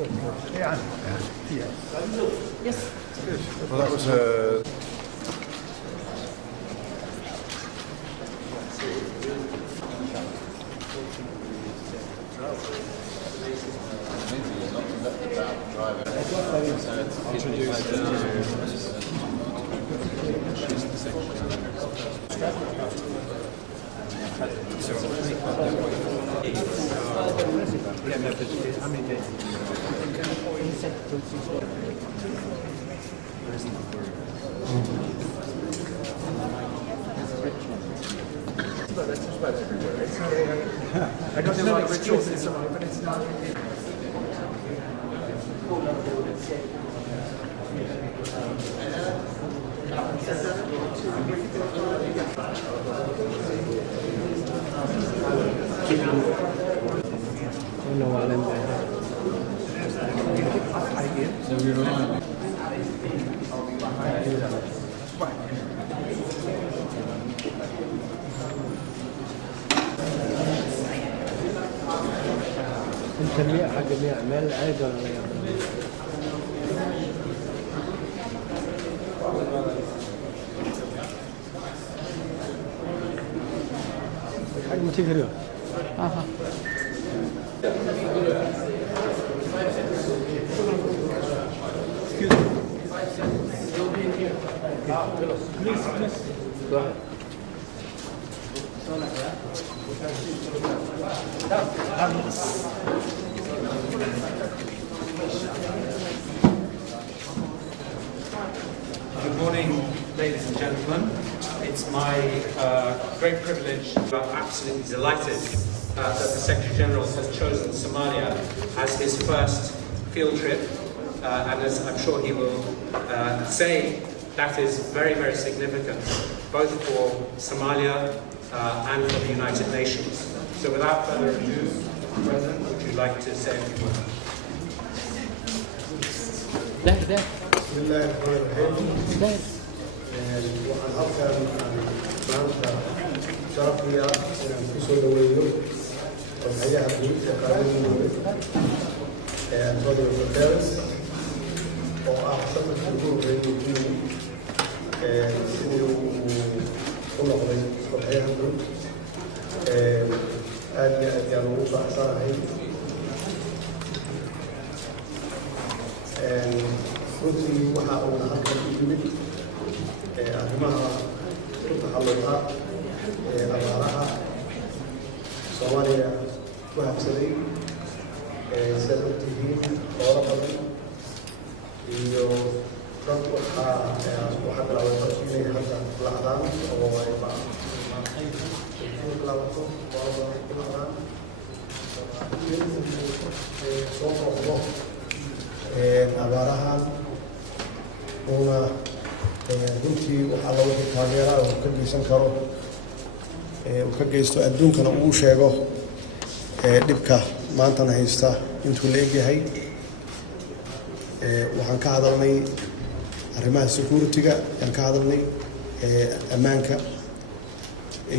Yeah. Yes. Well, that was I don't know what rituals it's on, but it's not. نسميها حق اعمال عيد ولا لا؟ حق متجري. اها. Good morning, ladies and gentlemen. It's my great privilege. I'm absolutely delighted that the Secretary-General has chosen Somalia as his first field trip, and as I'm sure he will say, that is very, very significant, both for Somalia and for the United Nations. So without further ado, President, would you like to say a few words? بسم الله الرحمن الرحيم. waxaan halkan maanta sharafiya inaan ku soo dhaweeyo Xooghayaha Guud ee qaramada Antonio Guterres oo ah safarkii ugu horreeyay sidii uu u noqday Xooghayaha Guud. aad iyo aad ayaan ugu faraxsanahay. runtii waxa uu halkan u yimid arrimaha ku taxalluqa abaaraha Soomaaliya ku habsaday, sidaad ogtihiin xoolo badan iyo dad waxaa bilaabay dadku inay hadda lacdaan oo ay bilaabato xoolo badan ku lacdaan soo noqdo abaarahan una runtii waxaa lagu taageeraa uu ka geysan karo uu ka geysto adduunkana uu sheego dhibka maantana haysta intuu la egyahay. waxaan ka hadalnay arrimaha security-ga, ayaan ka hadalnay ammaanka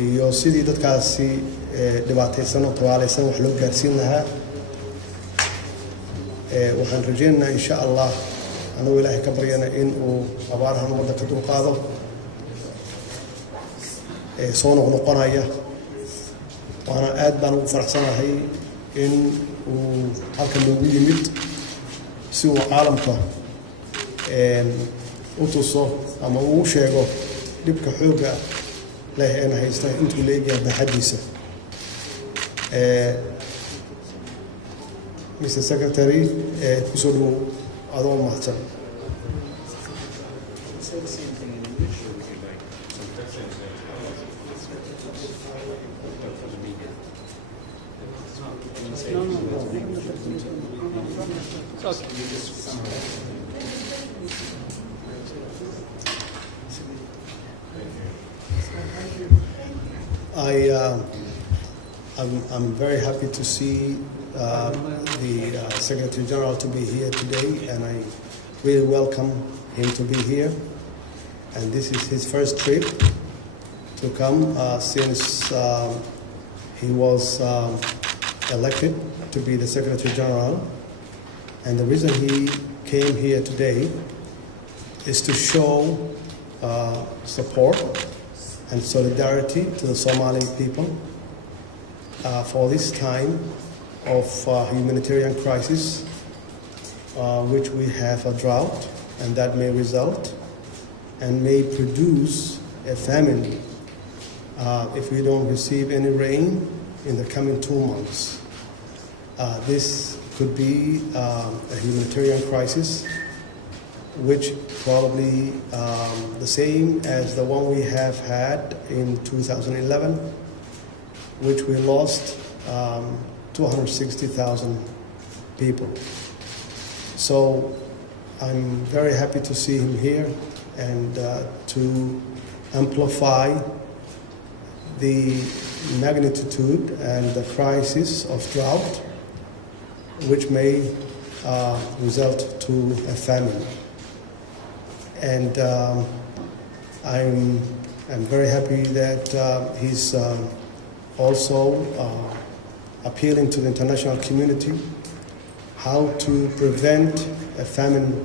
iyo sidii dadkaasi dhibaataysan oo tabaalaysan wax loo gaarsiin lahaa. waxaan rajaynaynaa insha allah anagoo ilaahay ka baryana in uu abaarahan ummadda ka dulqaado soo noqnoqonaya. waana aad baan ugu faraxsanahay in uu halkan loogu yimid si uu caalamka u tuso ama uu sheego dhibka xoogga leh een haysta intuu leeyahay baaxadiisa. Mr. Secretary, kusoo dhow adoo mahadsan. I'm very happy to see the Secretary General to be here today, and I really welcome him to be here. And this is his first trip to come since he was elected to be the Secretary General. And the reason he came here today is to show support and solidarity to the Somali people for this time of humanitarian crisis, which we have a drought, and that may result and may produce a famine if we don't receive any rain in the coming 2 months. This could be a humanitarian crisis, which probably the same as the one we have had in 2011, which we lost 260,000 people. So I'm very happy to see him here and to amplify the magnitude and the crisis of drought, which may result to a famine. And I'm very happy that he's also appealing to the international community how to prevent a famine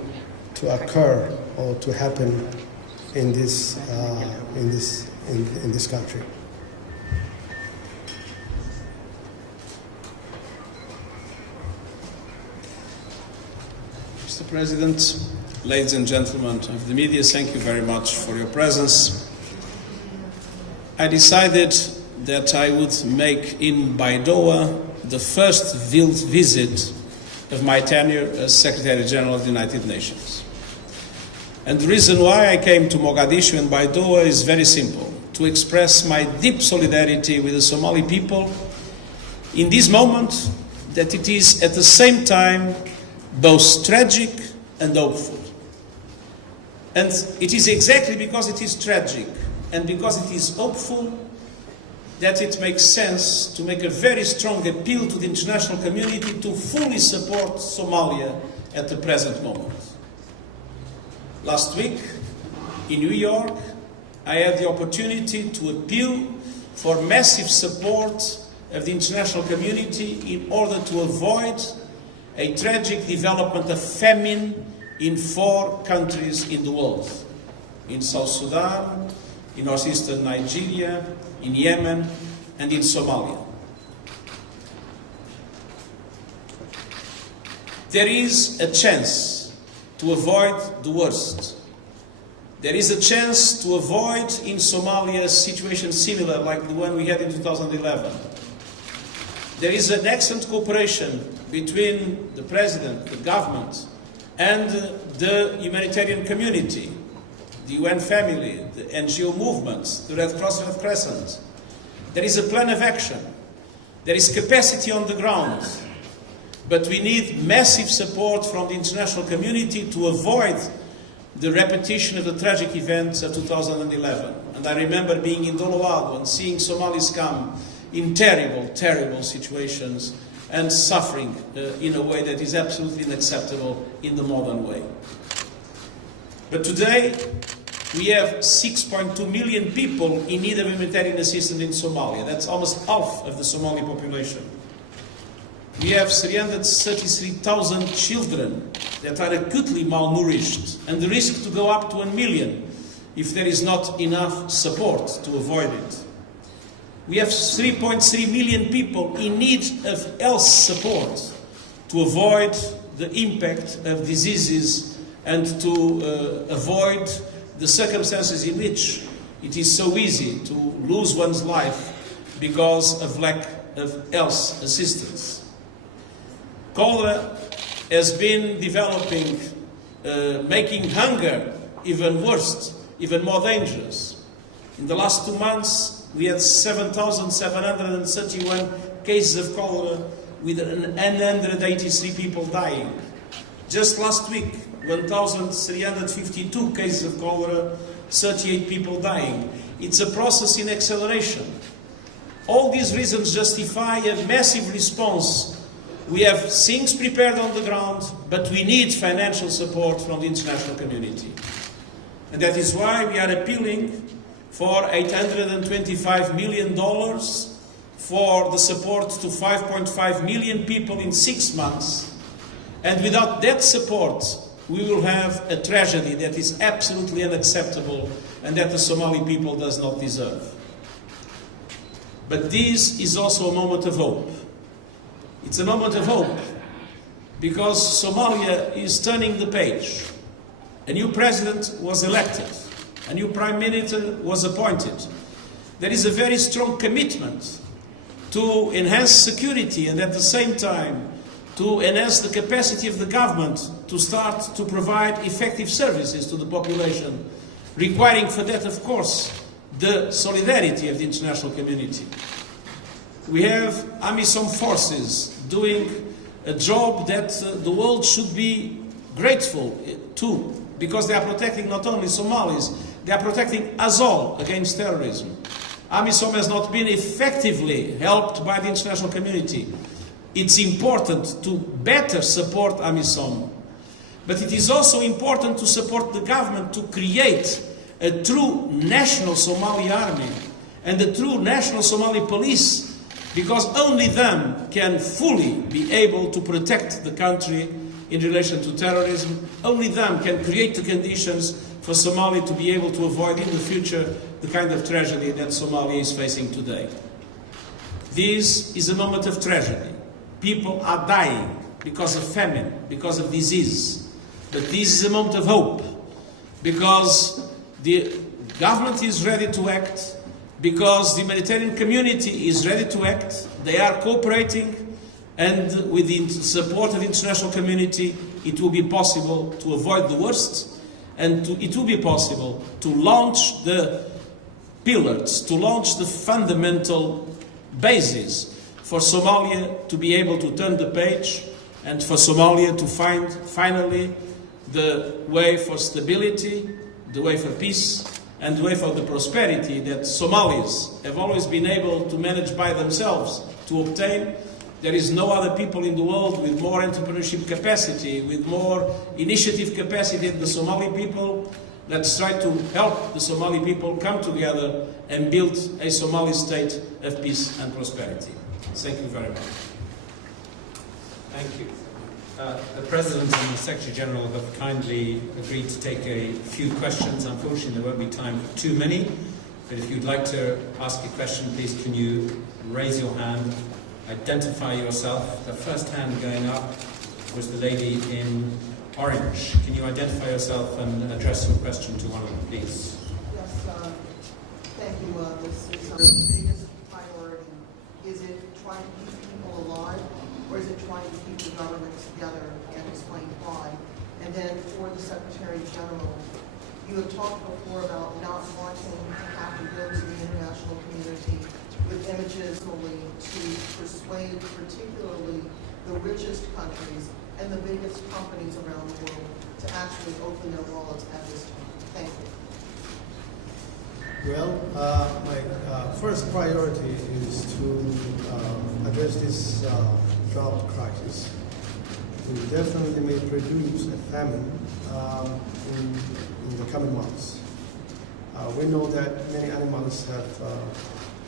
to occur or to happen in this country. Mr. President, ladies and gentlemen of the media, thank you very much for your presence. I decided that I would make in Baidoa the first visit of my tenure as Secretary General of the United Nations. And the reason why I came to Mogadishu and Baidoa is very simple: to express my deep solidarity with the Somali people in this moment that it is at the same time both tragic and hopeful. And it is exactly because it is tragic and because it is hopeful that it makes sense to make a very strong appeal to the international community to fully support Somalia at the present moment. Last week in New York, I had the opportunity to appeal for massive support of the international community in order to avoid a tragic development of famine in 4 countries in the world: in South Sudan, in northeastern Nigeria, in Yemen, and in Somalia. There is a chance to avoid the worst. There is a chance to avoid in Somalia a situation similar like the one we had in 2011. There is an excellent cooperation between the President, the government, and the humanitarian community, the UN family, the NGO movements, the Red Cross, Red Crescent. There is a plan of action. There is capacity on the ground. But we need massive support from the international community to avoid the repetition of the tragic events of 2011. And I remember being in Doloado and seeing Somalis come in terrible, terrible situations and suffering in a way that is absolutely unacceptable in the modern way. But today, we have 6.2 million people in need of humanitarian assistance in Somalia. That's almost half of the Somali population. We have 333,000 children that are acutely malnourished, and the risk to go up to 1 million if there is not enough support to avoid it. We have 3.3 million people in need of health support to avoid the impact of diseases and to avoid the circumstances in which it is so easy to lose one's life because of lack of health assistance. Cholera has been developing, making hunger even worse, even more dangerous. In the last 2 months, we had 7,731 cases of cholera with 183 people dying. Just last week, 1,352 cases of cholera, 38 people dying. It's a process in acceleration. All these reasons justify a massive response. We have things prepared on the ground, but we need financial support from the international community. And that is why we are appealing for $825 million for the support to 5.5 million people in 6 months, And without that support, we will have a tragedy that is absolutely unacceptable and that the Somali people does not deserve. But this is also a moment of hope. It's a moment of hope because Somalia is turning the page. A new president was elected. A new prime minister was appointed. There is a very strong commitment to enhance security and at the same time to enhance the capacity of the government to start to provide effective services to the population, requiring for that, of course, the solidarity of the international community. We have AMISOM forces doing a job that the world should be grateful to, because they are protecting not only Somalis, they are protecting us all against terrorism. AMISOM has not been effectively helped by the international community. It's important to better support AMISOM, but it is also important to support the government to create a true national Somali army and a true national Somali police, because only them can fully be able to protect the country in relation to terrorism. Only them can create the conditions for Somalia to be able to avoid in the future the kind of tragedy that Somalia is facing today. This is a moment of tragedy. People are dying because of famine, because of disease. But this is a moment of hope, because the government is ready to act, because the humanitarian community is ready to act. They are cooperating, and with the support of the international community, it will be possible to avoid the worst, and it will be possible to launch the pillars, to launch the fundamental basis for Somalia to be able to turn the page, and for Somalia to find finally the way for stability, the way for peace, and the way for the prosperity that Somalis have always been able to manage by themselves to obtain. There is no other people in the world with more entrepreneurship capacity, with more initiative capacity than the Somali people. Let's try to help the Somali people come together and build a Somali state of peace and prosperity. Thank you very much. Thank you. The President and the Secretary General have kindly agreed to take a few questions. Unfortunately, there won't be time for too many, but if you'd like to ask a question, please can you raise your hand, identify yourself. The first hand going up was the lady in orange. Can you identify yourself and address your question to one of them, please? Yes, thank you. This is our biggest priority. Is it trying to keep people alive, or is it trying to keep the government together, and explain why? And then for the Secretary General, you have talked before about not wanting to have to go to the international community with images only to persuade particularly the richest countries and the biggest companies around the world to actually open their wallets at this time. Thank you. Well, my first priority is to address this drought crisis. We definitely may produce a famine in the coming months. We know that many animals have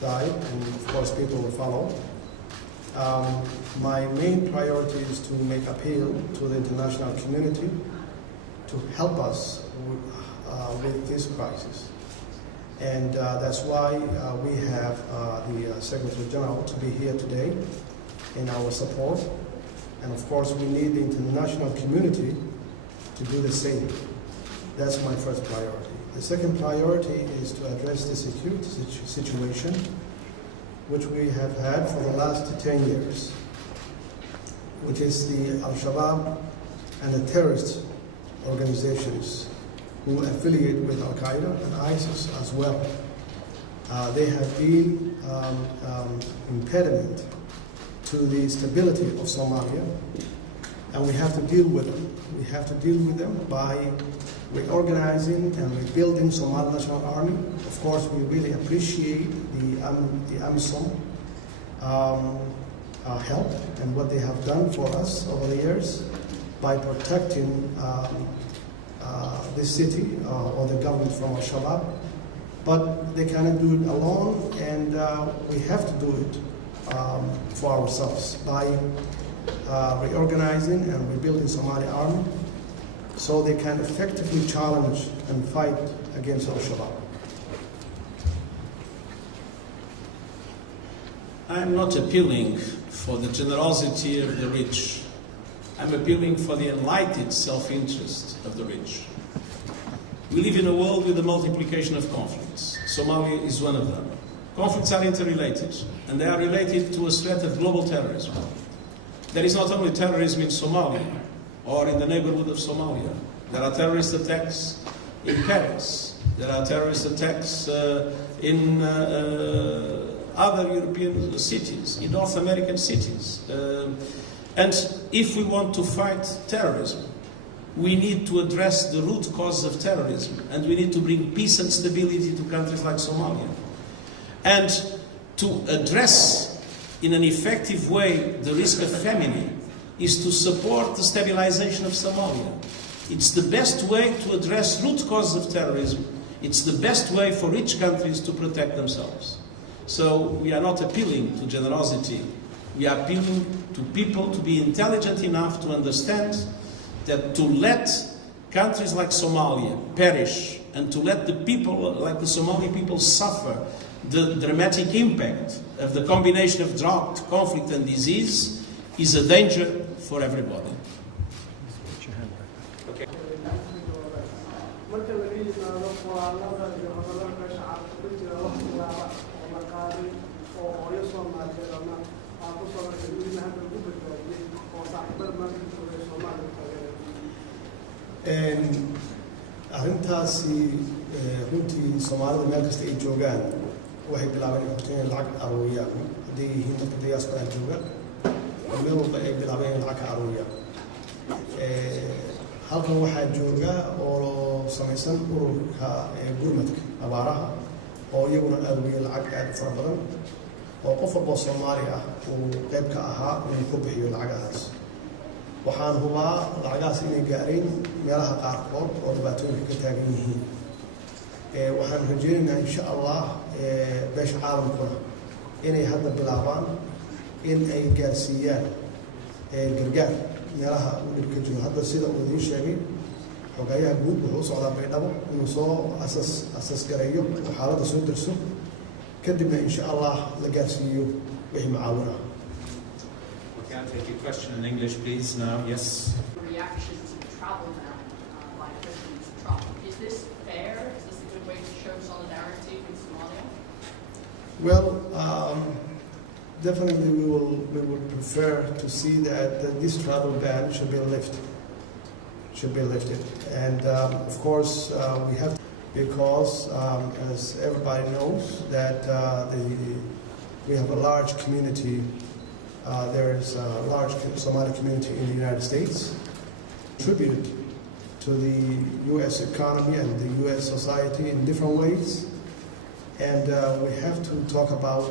died, and of course people will follow. My main priority is to make appeal to the international community to help us with this crisis. And that's why we have the Secretary General to be here today in our support. And of course, we need the international community to do the same. That's my first priority. The second priority is to address the security situation, which we have had for the last 10 years, which is the Al-Shabaab and the terrorist organizations who affiliate with Al-Qaeda and ISIS as well. They have been impediment to the stability of Somalia, and we have to deal with them. We have to deal with them by reorganizing and rebuilding Somali National Army. Of course, we really appreciate the AMISOM help and what they have done for us over the years by protecting this city or the government from Al-Shabaab. But they cannot do it alone, and we have to do it for ourselves by reorganizing and rebuilding Somali army so they can effectively challenge and fight against Al-Shabaab. I'm not appealing for the generosity of the rich. I'm appealing for the enlightened self-interest of the rich. We live in a world with a multiplication of conflicts. Somalia is one of them. Conflicts are interrelated, and they are related to a threat of global terrorism. There is not only terrorism in Somalia or in the neighborhood of Somalia. There are terrorist attacks in Paris. There are terrorist attacks in other European cities, in North American cities. And if we want to fight terrorism, we need to address the root cause of terrorism, and we need to bring peace and stability to countries like Somalia. And to address in an effective way the risk of famine is to support the stabilization of Somalia. It's the best way to address root causes of terrorism. It's the best way for rich countries to protect themselves. So we are not appealing to generosity. We are appealing to people to be intelligent enough to understand that to let countries like Somalia perish and to let the people like the Somali people suffer the dramatic impact of the combination of drought, conflict and disease is a danger for everybody. Okay. arrintaasi runtii Soomaalida meel kasta ay joogaan waxay bilaabeen in horteen lacag aruuriyaan haday yihiin dadka diaspora jooga meel walba ay bilaabeen in lacag aruuriyaan halkan waxaa jooga oo samaysan ururka gurmadka abaaraha oo iyaguna aruuriya lacag aad fara badan oo qof walba Soomaali ah uu qayb ka ahaa inuu ku bixiyo lacagahaas waxaan hubaa lacagahaas inay gaareen meelaha qaarkood oo dhibaatooyinka ka taagan yihiin waxaan rajaynaynaa insha Allah beesha caalamkuna inay hadda bilaabaan in ay gaarsiiyaan gargaar meelaha uu dhibka jiro hadda sida uu idin sheegay Xooghayaha Guud wuxuu socdaa Baydhabo inuu soo asas gareeyo xaaladda soo darso kadibna insha Allah la gaarsiiyo wixii macaawina I'll take your question in English, please, now. Yes. Reaction to travel ban by President Trump. Is this fair? Is this a good way to show solidarity with Somalia? Well, definitely we would prefer to see that this travel ban should be lifted. And of course, we have to, because as everybody knows that we have a large community. There is a large Somali community in the United States, contributed to the U.S. economy and the U.S. society in different ways, and we have to talk about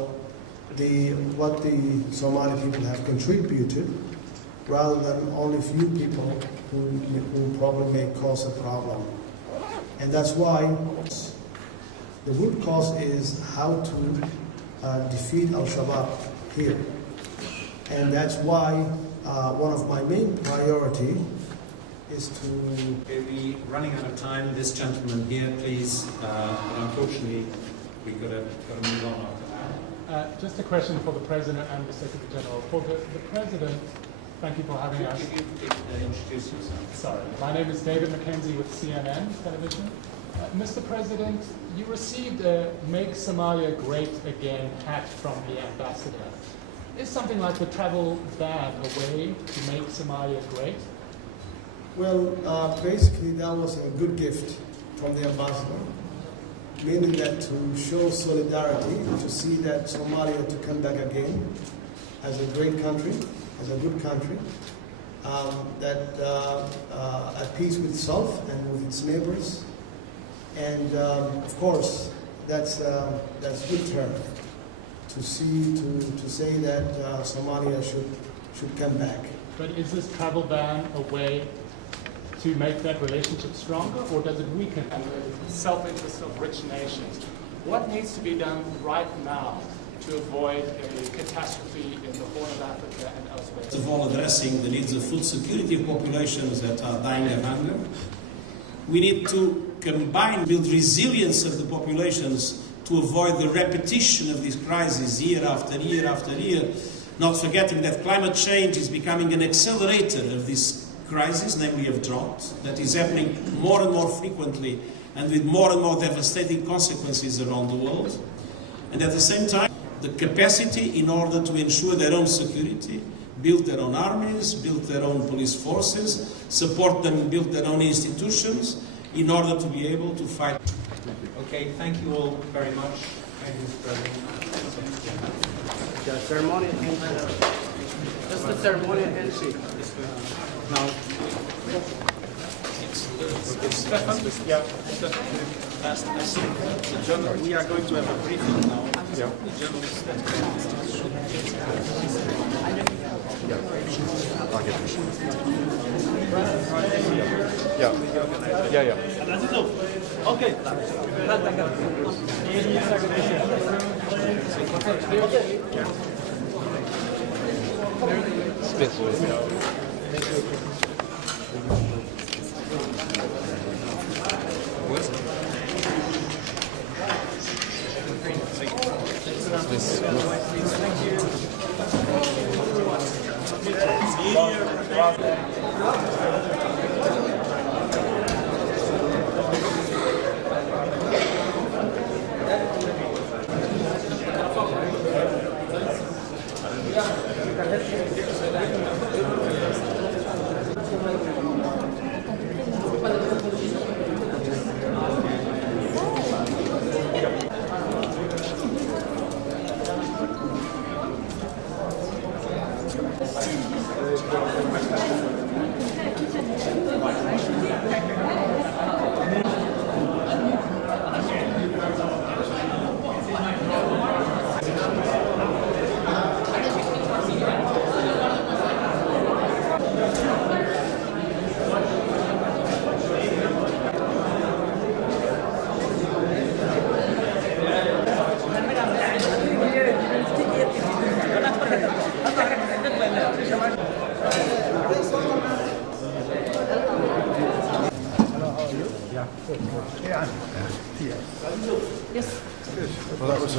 what the Somali people have contributed, rather than only few people who probably may cause a problem. And that's why the root cause is how to defeat Al-Shabaab here. And that's why one of my main priority is to... We're running out of time. This gentleman here, please. Unfortunately, we've got to move on after that. Just a question for the President and the Secretary General. For the President, thank you for having us. Could you introduce yourself? Sorry. My name is David Mackenzie with CNN Television. Mr. President, you received a Make Somalia Great Again hat from the ambassador. Is something like the travel ban a way to make Somalia great? Well, basically that was a good gift from the ambassador, meaning that to show solidarity, to see that Somalia to come back again as a great country, as a good country, that at peace with itself and with its neighbors, and of course that's good term. To say that Somalia should come back. But is this travel ban a way to make that relationship stronger, or does it weaken the self-interest of rich nations? What needs to be done right now to avoid a catastrophe in the Horn of Africa and elsewhere? First of all, addressing the needs of food security of populations that are dying of hunger. We need to build resilience of the populations to avoid the repetition of these crises year after year after year, not forgetting that climate change is becoming an accelerator of this crisis, namely of drought, that is happening more and more frequently and with more and more devastating consequences around the world. And at the same time, the capacity in order to ensure their own security, build their own armies, build their own police forces, support them, build their own institutions, in order to be able to fight. Okay, thank you all very much. Thank you, Mr. President. The ceremonial handshake. Just the ceremonial handshake. Now. Yeah. We are going to have a briefing now. Yeah. Yeah. Okay. Well, that was